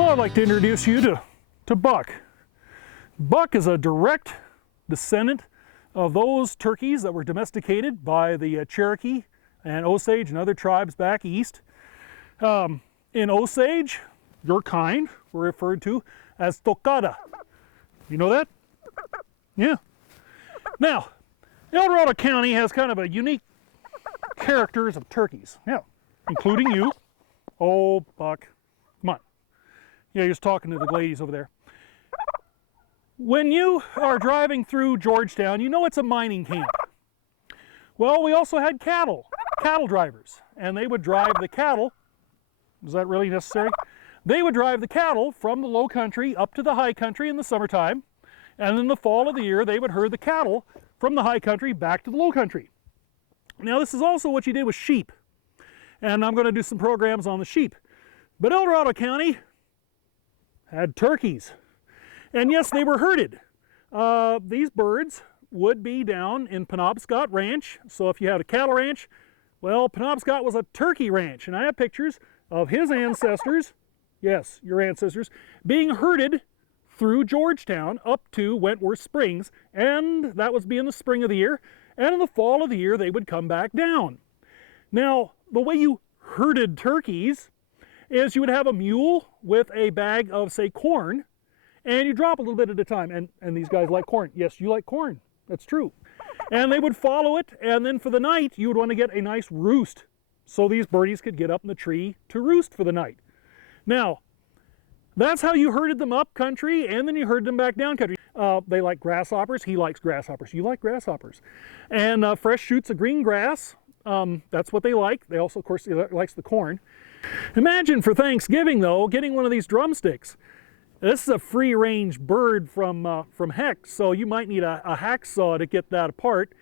So I'd like to introduce you to Buck. Buck is a direct descendant of those turkeys that were domesticated by the Cherokee and Osage and other tribes back east. In Osage, your kind were referred to as tocada. You know that? Yeah. Now, El Dorado County has kind of a unique characters of turkeys. Yeah, including you. Oh, Buck, come on. Yeah, you're just talking to the ladies over there. When you are driving through Georgetown, you know it's a mining camp. Well, we also had cattle drivers, and they would drive the cattle. Is that really necessary? They would drive the cattle from the low country up to the high country in the summertime, and in the fall of the year, they would herd the cattle from the high country back to the low country. Now, this is also what you did with sheep, and I'm going to do some programs on the sheep. But El Dorado County had turkeys. And yes, they were herded. These birds would be down in Penobscot Ranch. So if you had a cattle ranch, well, Penobscot was a turkey ranch. And I have pictures of his ancestors, yes, your ancestors, being herded through Georgetown up to Wentworth Springs. And that was in the spring of the year. And in the fall of the year, they would come back down. Now, the way you herded turkeys is you would have a mule with a bag of, say, corn, and you drop a little bit at a time. And these guys like corn. Yes, you like corn. That's true. And they would follow it, and then for the night, you would want to get a nice roost so these birdies could get up in the tree to roost for the night. Now, that's how you herded them up country, and then you herded them back down country. They like grasshoppers. He likes grasshoppers. You like grasshoppers. And fresh shoots of green grass. That's what they like. They also, of course, likes the corn. Imagine for Thanksgiving, though, getting one of these drumsticks. This is a free-range bird from Hex, so you might need a hacksaw to get that apart.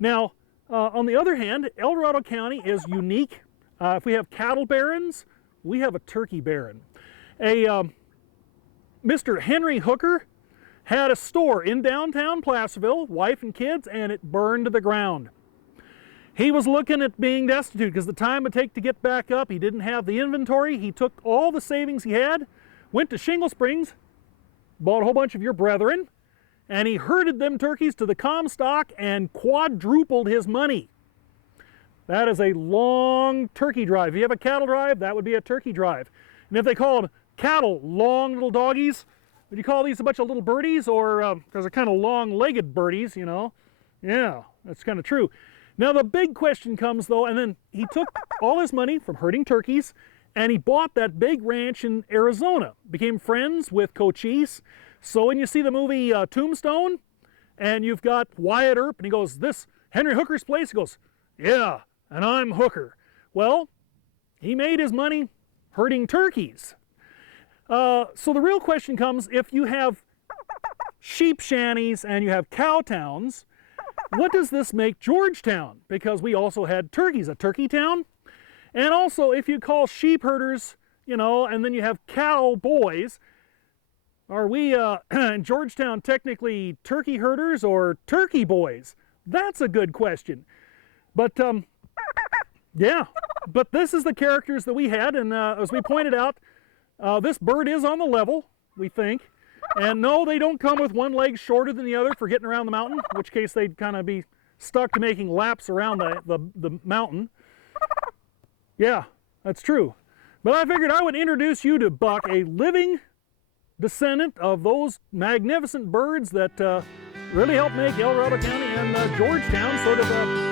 Now, on the other hand, El Dorado County is unique. If we have cattle barons, we have a turkey baron. Mr. Henry Hooker had a store in downtown Placerville, wife and kids, and it burned to the ground. He was looking at being destitute because the time it would take to get back up, he didn't have the inventory. He took all the savings he had, went to Shingle Springs, bought a whole bunch of your brethren, and he herded them turkeys to the Comstock and quadrupled his money. That is a long turkey drive. If you have a cattle drive, that would be a turkey drive. And if they called cattle long little doggies, would you call these a bunch of little birdies, or because they're kind of long-legged birdies, you know? Yeah, that's kind of true. Now the big question comes though, and then he took all his money from herding turkeys and he bought that big ranch in Arizona, became friends with Cochise. So when you see the movie Tombstone and you've got Wyatt Earp and he goes, "This Henry Hooker's place?" He goes, "Yeah, and I'm Hooker." Well, he made his money herding turkeys. So the real question comes, if you have sheep shanties and you have cow towns, what does this make Georgetown? Because we also had turkeys, a turkey town. And also, if you call sheep herders, you know, and then you have cow boys, are we in Georgetown technically turkey herders or turkey boys? That's a good question. But yeah, but this is the characters that we had, and as we pointed out, this bird is on the level, we think. And no, they don't come with one leg shorter than the other for getting around the mountain, in which case they'd kind of be stuck to making laps around the mountain. Yeah, that's true. But I figured I would introduce you to Buck, a living descendant of those magnificent birds that really helped make El Dorado County and Georgetown sort of